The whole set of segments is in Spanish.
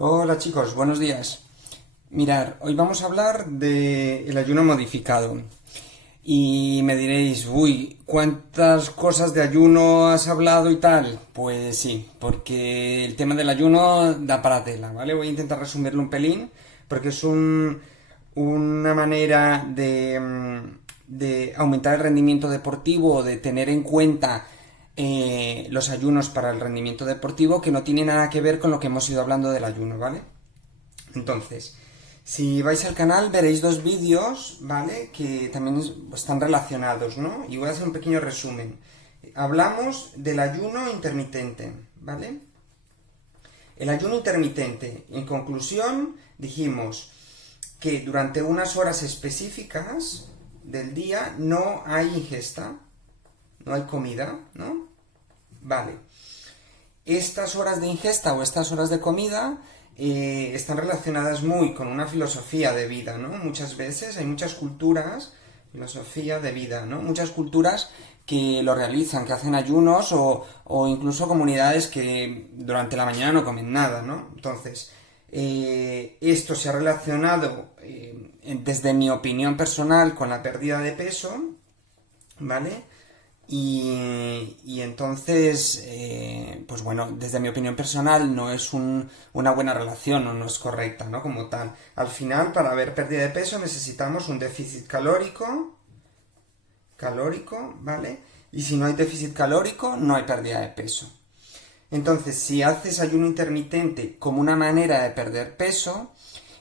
Hola chicos, buenos días. Mirad, hoy vamos a hablar del ayuno modificado. Y me diréis, uy, ¿cuántas cosas de ayuno has hablado y tal? Pues sí, porque el tema del ayuno da para tela, ¿vale? Voy a intentar resumirlo un pelín, porque es una manera de aumentar el rendimiento deportivo, de tener en cuenta los ayunos para el rendimiento deportivo, que no tiene nada que ver con lo que hemos ido hablando del ayuno, ¿vale? Entonces, si vais al canal veréis dos vídeos, ¿vale? Que también están relacionados, ¿no? Y voy a hacer un pequeño resumen. Hablamos del ayuno intermitente, ¿vale? El ayuno intermitente, en conclusión, dijimos que durante unas horas específicas del día no hay ingesta, no hay comida, ¿no? Vale. Estas horas de ingesta o estas horas de comida están relacionadas muy con una filosofía de vida, ¿no? Muchas veces hay muchas culturas, filosofía de vida, ¿no? Muchas culturas que lo realizan, que hacen ayunos o incluso comunidades que durante la mañana no comen nada, ¿no? Entonces, esto se ha relacionado, desde mi opinión personal, con la pérdida de peso, ¿vale? Y entonces, pues bueno, desde mi opinión personal no es una buena relación o no es correcta, ¿no? Como tal. Al final, para haber pérdida de peso necesitamos un déficit calórico, ¿vale? Y si no hay déficit calórico, no hay pérdida de peso. Entonces, si haces ayuno intermitente como una manera de perder peso,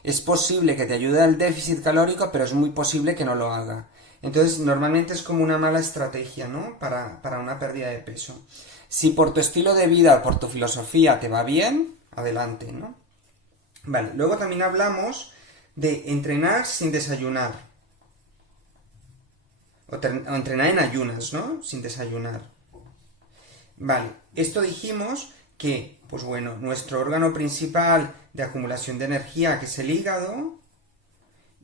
es posible que te ayude al déficit calórico, pero es muy posible que no lo haga. Entonces, normalmente es como una mala estrategia, ¿no? Para una pérdida de peso. Si por tu estilo de vida o por tu filosofía te va bien, adelante, ¿no? Vale, luego también hablamos de entrenar sin desayunar. O entrenar en ayunas, ¿no? Sin desayunar. Vale, esto dijimos que, pues bueno, nuestro órgano principal de acumulación de energía, que es el hígado,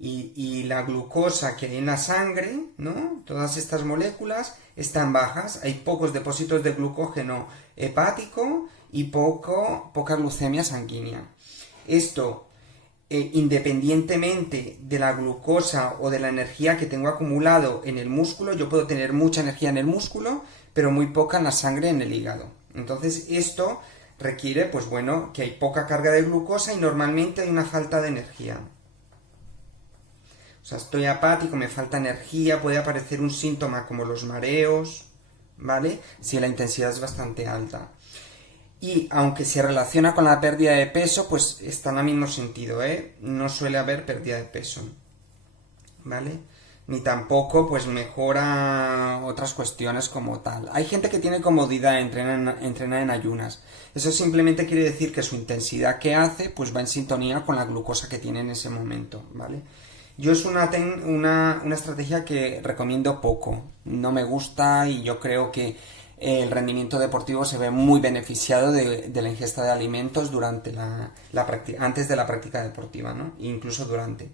y la glucosa que hay en la sangre, ¿no? Todas estas moléculas están bajas, hay pocos depósitos de glucógeno hepático y poca glucemia sanguínea. Esto, independientemente de la glucosa o de la energía que tengo acumulado en el músculo, yo puedo tener mucha energía en el músculo, pero muy poca en la sangre, en el hígado. Entonces esto requiere, pues bueno, que hay poca carga de glucosa y normalmente hay una falta de energía. O sea, estoy apático, me falta energía, puede aparecer un síntoma como los mareos, ¿vale? Si la intensidad es bastante alta. Y aunque se relaciona con la pérdida de peso, pues está en el mismo sentido, ¿eh? No suele haber pérdida de peso, ¿vale? Ni tampoco, pues mejora otras cuestiones como tal. Hay gente que tiene comodidad en entrenar en ayunas. Eso simplemente quiere decir que su intensidad que hace, pues va en sintonía con la glucosa que tiene en ese momento, ¿vale? Yo es una estrategia que recomiendo poco. No me gusta y yo creo que el rendimiento deportivo se ve muy beneficiado de la ingesta de alimentos durante antes de la práctica deportiva, ¿no? E incluso durante.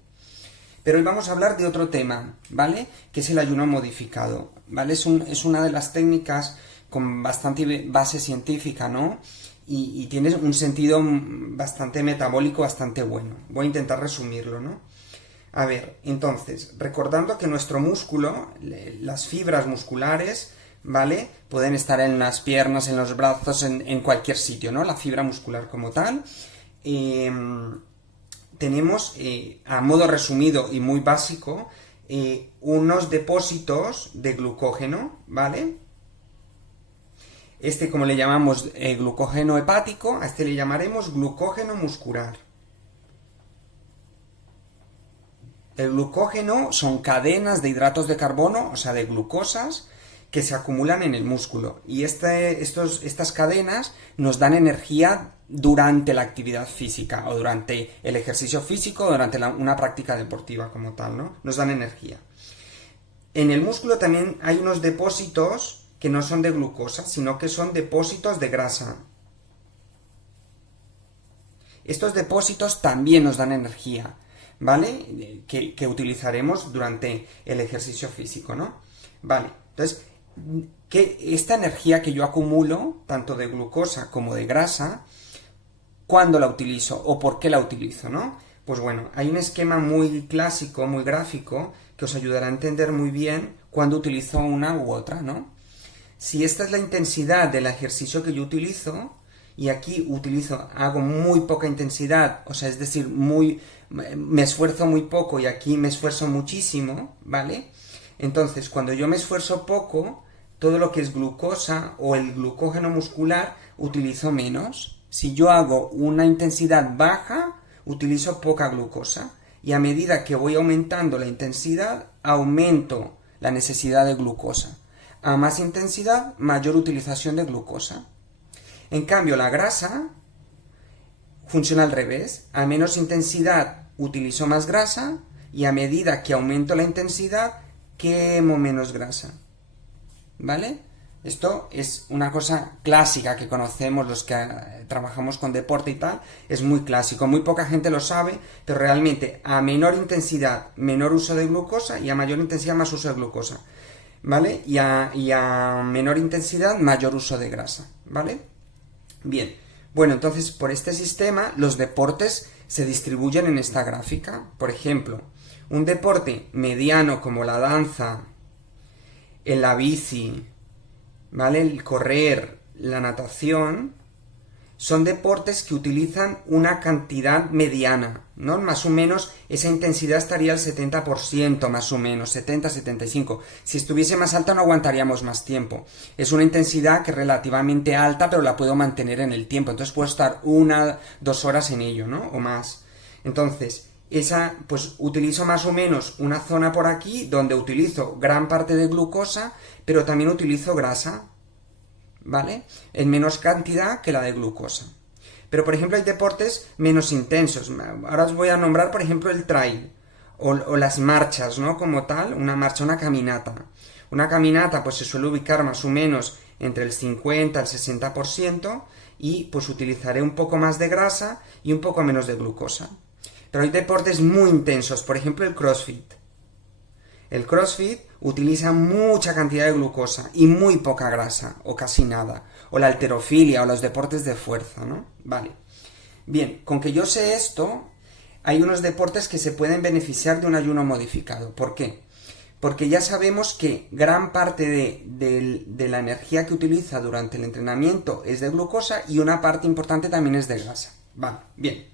Pero hoy vamos a hablar de otro tema, ¿vale? Que es el ayuno modificado, ¿vale? Es una de las técnicas con bastante base científica, ¿no? Y tiene un sentido bastante metabólico, bastante bueno. Voy a intentar resumirlo, ¿no? A ver, entonces, recordando que nuestro músculo, las fibras musculares, ¿vale? Pueden estar en las piernas, en los brazos, en cualquier sitio, ¿no? La fibra muscular como tal. Tenemos, a modo resumido y muy básico, unos depósitos de glucógeno, ¿vale? Este, como le llamamos glucógeno hepático, a este le llamaremos glucógeno muscular. El glucógeno son cadenas de hidratos de carbono, o sea, de glucosas, que se acumulan en el músculo. Y estas cadenas nos dan energía durante la actividad física, o durante el ejercicio físico, o durante una práctica deportiva como tal, ¿no? Nos dan energía. En el músculo también hay unos depósitos que no son de glucosa, sino que son depósitos de grasa. Estos depósitos también nos dan energía, ¿vale? Que utilizaremos durante el ejercicio físico, ¿no? Vale, entonces, que esta energía que yo acumulo, tanto de glucosa como de grasa, cuándo la utilizo o por qué la utilizo, ¿no? Pues bueno, hay un esquema muy clásico, muy gráfico, que os ayudará a entender muy bien cuándo utilizo una u otra, ¿no? Si esta es la intensidad del ejercicio que yo utilizo, y aquí hago muy poca intensidad, o sea, es decir, me esfuerzo muy poco y aquí me esfuerzo muchísimo, ¿vale? Entonces, cuando yo me esfuerzo poco, todo lo que es glucosa o el glucógeno muscular utilizo menos. Si yo hago una intensidad baja, utilizo poca glucosa. Y a medida que voy aumentando la intensidad, aumento la necesidad de glucosa. A más intensidad, mayor utilización de glucosa. En cambio, la grasa funciona al revés. A menos intensidad utilizo más grasa y a medida que aumento la intensidad, quemo menos grasa. ¿Vale? Esto es una cosa clásica que conocemos los que trabajamos con deporte y tal. Es muy clásico, muy poca gente lo sabe, pero realmente a menor intensidad, menor uso de glucosa y a mayor intensidad, más uso de glucosa. ¿Vale? Y a menor intensidad, mayor uso de grasa. ¿Vale? Bien. Bueno, entonces por este sistema los deportes se distribuyen en esta gráfica. Por ejemplo, un deporte mediano como la danza, la bici, ¿vale? El correr, la natación, son deportes que utilizan una cantidad mediana, ¿no? Más o menos esa intensidad estaría al 70%, más o menos, 70-75%. Si estuviese más alta no aguantaríamos más tiempo. Es una intensidad que es relativamente alta, pero la puedo mantener en el tiempo. Entonces puedo estar 1-2 horas en ello, ¿no? O más. Entonces, pues utilizo más o menos una zona por aquí donde utilizo gran parte de glucosa, pero también utilizo grasa, ¿vale? En menos cantidad que la de glucosa. Pero, por ejemplo, hay deportes menos intensos. Ahora os voy a nombrar, por ejemplo, el trail o las marchas, ¿no? Como tal, una marcha, una caminata. Una caminata, pues se suele ubicar más o menos entre el 50 al 60% y pues utilizaré un poco más de grasa y un poco menos de glucosa. Pero hay deportes muy intensos, por ejemplo el CrossFit. El CrossFit utiliza mucha cantidad de glucosa y muy poca grasa, o casi nada. O la halterofilia, o los deportes de fuerza, ¿no? Vale. Bien, con que yo sé esto, hay unos deportes que se pueden beneficiar de un ayuno modificado. ¿Por qué? Porque ya sabemos que gran parte de la energía que utiliza durante el entrenamiento es de glucosa y una parte importante también es de grasa. Vale, bien.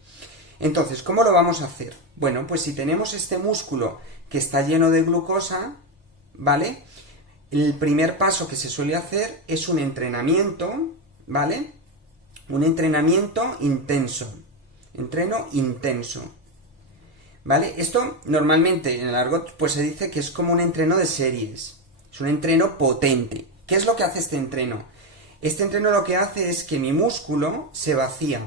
Entonces, ¿cómo lo vamos a hacer? Bueno, pues si tenemos este músculo que está lleno de glucosa, ¿vale? El primer paso que se suele hacer es un entrenamiento, ¿vale? Un entrenamiento intenso. Entreno intenso. ¿Vale? Esto normalmente en el argot pues se dice que es como un entreno de series. Es un entreno potente. ¿Qué es lo que hace este entreno? Este entreno lo que hace es que mi músculo se vacía.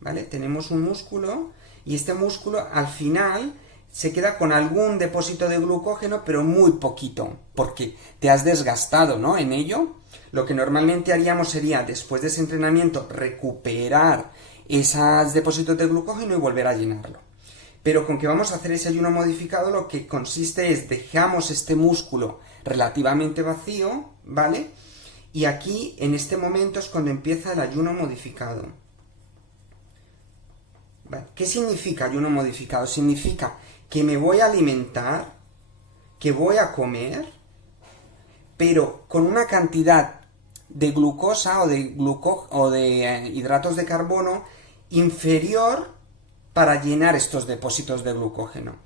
¿Vale? Tenemos un músculo y este músculo al final se queda con algún depósito de glucógeno, pero muy poquito, porque te has desgastado, ¿no? En ello, lo que normalmente haríamos sería, después de ese entrenamiento, recuperar esos depósitos de glucógeno y volver a llenarlo. Pero con que vamos a hacer ese ayuno modificado, lo que consiste es, dejamos este músculo relativamente vacío, ¿vale? Y aquí, en este momento, es cuando empieza el ayuno modificado. ¿Qué significa ayuno modificado? Significa que me voy a alimentar, que voy a comer, pero con una cantidad de glucosa o de hidratos de carbono inferior para llenar estos depósitos de glucógeno.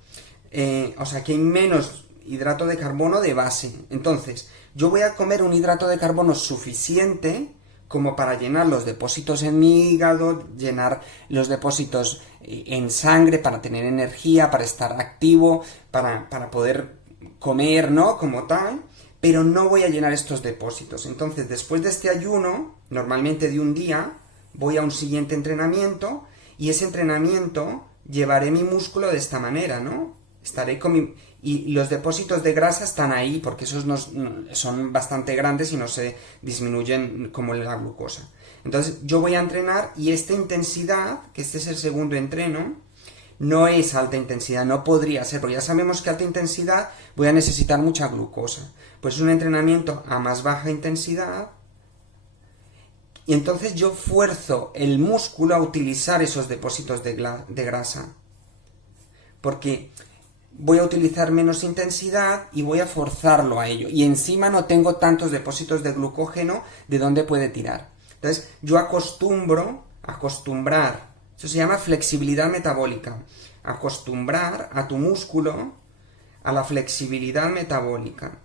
O sea que hay menos hidrato de carbono de base. Entonces, yo voy a comer un hidrato de carbono suficiente como para llenar los depósitos en mi hígado, llenar los depósitos en sangre para tener energía, para estar activo, para poder comer, ¿no? Como tal, pero no voy a llenar estos depósitos. Entonces, después de este ayuno, normalmente de un día, voy a un siguiente entrenamiento y ese entrenamiento llevaré mi músculo de esta manera, ¿no? Estaré con y los depósitos de grasa están ahí porque esos son bastante grandes y no se disminuyen como la glucosa. Entonces yo voy a entrenar y esta intensidad, que este es el segundo entreno, no es alta intensidad, no podría ser, porque ya sabemos que alta intensidad voy a necesitar mucha glucosa. Pues es un entrenamiento a más baja intensidad y entonces yo fuerzo el músculo a utilizar esos depósitos de grasa. Porque voy a utilizar menos intensidad y voy a forzarlo a ello. Y encima no tengo tantos depósitos de glucógeno de donde puede tirar. Entonces, yo acostumbrar, eso se llama flexibilidad metabólica. Acostumbrar a tu músculo a la flexibilidad metabólica.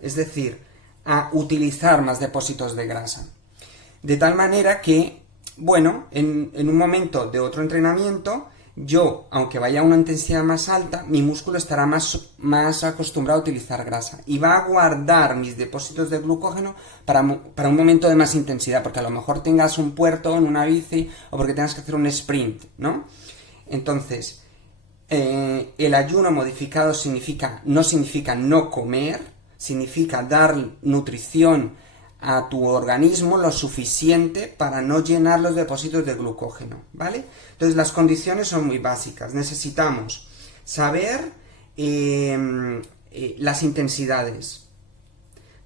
Es decir, a utilizar más depósitos de grasa. De tal manera que, bueno, en un momento de otro entrenamiento, yo, aunque vaya a una intensidad más alta, mi músculo estará más acostumbrado a utilizar grasa y va a guardar mis depósitos de glucógeno para un momento de más intensidad, porque a lo mejor tengas un puerto en una bici o porque tengas que hacer un sprint, ¿no? Entonces, el ayuno modificado no significa no comer, significa dar nutrición a tu organismo lo suficiente para no llenar los depósitos de glucógeno, ¿vale? Entonces las condiciones son muy básicas. Necesitamos saber las intensidades.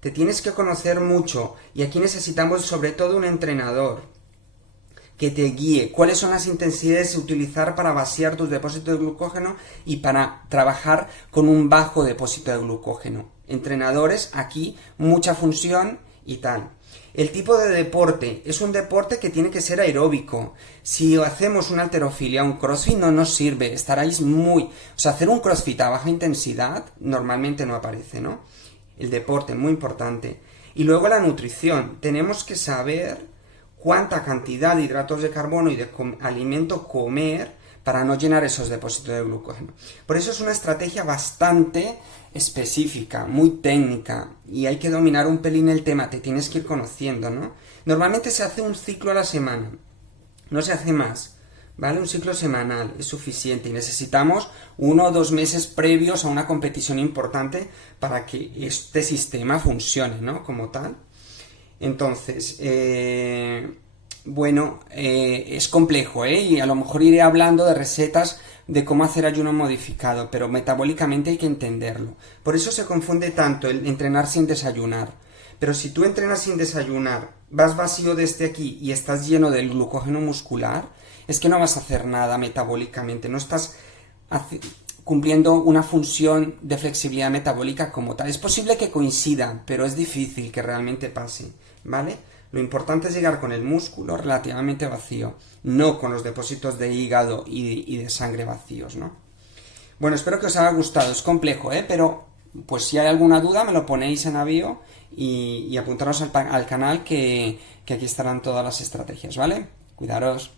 Te tienes que conocer mucho y aquí necesitamos sobre todo un entrenador que te guíe cuáles son las intensidades a utilizar para vaciar tus depósitos de glucógeno y para trabajar con un bajo depósito de glucógeno. Entrenadores, aquí mucha función y tal. El tipo de deporte es un deporte que tiene que ser aeróbico. Si hacemos una halterofilia, un crossfit no nos sirve, estaréis o sea, hacer un crossfit a baja intensidad normalmente no aparece, ¿no? El deporte, muy importante. Y luego la nutrición. Tenemos que saber cuánta cantidad de hidratos de carbono y de alimento comer para no llenar esos depósitos de glucógeno. Por eso es una estrategia bastante específica, muy técnica, y hay que dominar un pelín el tema, te tienes que ir conociendo, ¿no? Normalmente se hace un ciclo a la semana, no se hace más, ¿vale? Un ciclo semanal es suficiente y necesitamos 1 o 2 meses previos a una competición importante para que este sistema funcione, ¿no? Como tal. Entonces, bueno, es complejo, y a lo mejor iré hablando de recetas de cómo hacer ayuno modificado, pero metabólicamente hay que entenderlo. Por eso se confunde tanto el entrenar sin desayunar. Pero si tú entrenas sin desayunar, vas vacío desde aquí y estás lleno del glucógeno muscular, es que no vas a hacer nada metabólicamente, no estás cumpliendo una función de flexibilidad metabólica como tal. Es posible que coincidan, pero es difícil que realmente pase, ¿vale? Lo importante es llegar con el músculo relativamente vacío, no con los depósitos de hígado y de sangre vacíos, ¿no? Bueno, espero que os haya gustado. Es complejo, pero pues si hay alguna duda me lo ponéis en avión y apuntaros al canal que aquí estarán todas las estrategias, ¿vale? Cuidaros.